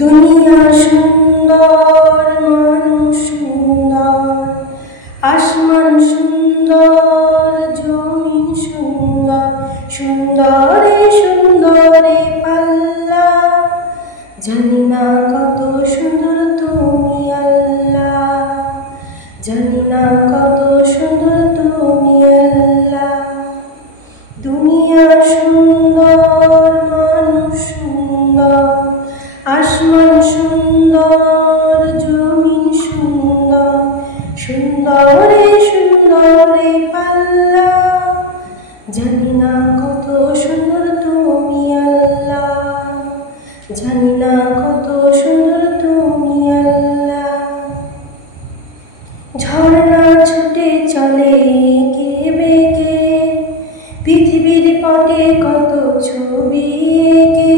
দুনিয়া সুন্দর, মানুষ সুন্দর, আসমান সুন্দর, জমিন সুন্দর, সুন্দরে সুন্দরে পাল্লা। জানি না কত সুন্দর তুমি আল্লাহ, জানি না কত সুন্দর তুমি আল্লাহ। দুনিয়া সুন্দর, মানুষ সুন্দর, আসমান সুন্দর, জমিন সুন্দর, সুন্দরে সুন্দরে পাল্লা। জানি না কত সুন্দর তুমি আল্লাহ, জানি না কত সুন্দর তুমি আল্লাহ। ঝর্ণা ছুটে চলে এঁকে বেঁকে, পৃথিবীর পটে কত ছবি এঁকে।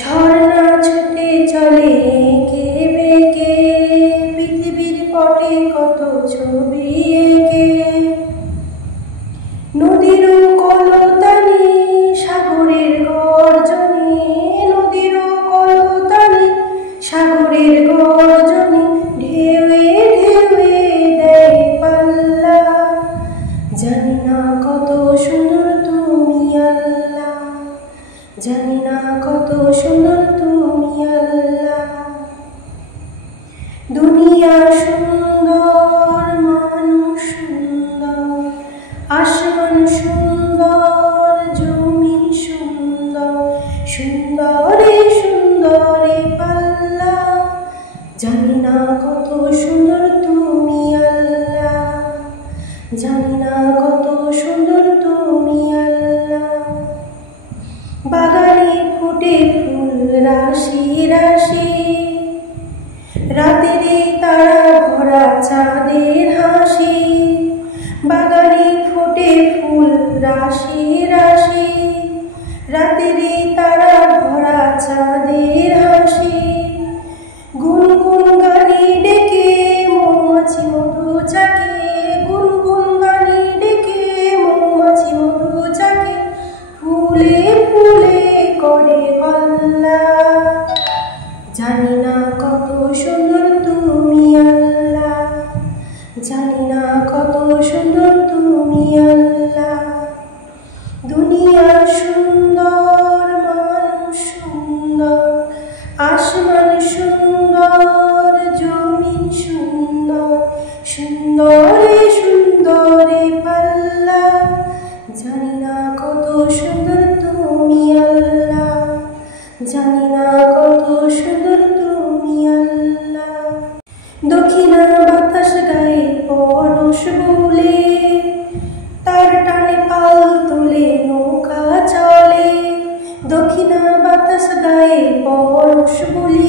ঝর্ণা ছুটে চলে এঁকে বেঁকে, পৃথিবীর পটে কত ছবি এঁকে। নদীর কলতানে সাগরের গর্জনে, নদীর কলতানে সাগরের গর্জনে, ঢেউয়ে ঢেউয়ে দেয় পাল্লা। জানি না কত সুন্দর তুমি আল্লাহ, জানি না কত সুন্দর তুমি আল্লাহ। দুনিয়া সুন্দর, মানুষ সুন্দর, আসমান সুন্দর, জমিন সুন্দর, সুন্দরে সুন্দরে পাল্লা। জানি না কত সুন্দর তুমি আল্লাহ, জানি না কত সুন্দর তুমি আল্লাহ। বাগানে ফুটে ফুল রাশি রাশি, রাতের তারা ভরা চাঁদের হাসি। বাগানে ফুটে ফুল রাশি রাশি, রাতের তারা ভরা চাঁদের হাসি। গুনগুন গানে ডেকে মৌমাছি মধু চাকে, গুনগুন গানে ডেকে মৌমাছি মধু চাকে। ফুলে ফুলে করে পাল্লা। জানি না কত সুন্দর তুমি আল্লাহ, জানি না কত সুন্দর তুমি আল্লাহ। দুনিয়া সুন্দর, মানুষ সুন্দর, আসমান সুন্দর, জমিন সুন্দর, সুন্দরে সুন্দরে পাল্লা। জানি না কত সুন্দর তুমি আল্লাহ, জানি না কত সুন্দর তুমি আল্লাহ। দক্ষিণা বাতাস গায়ে পরশ বলে, তার টানে পাল তুলে নৌকা চলে। দক্ষিণা বাতাস গায়ে পরশ বলে,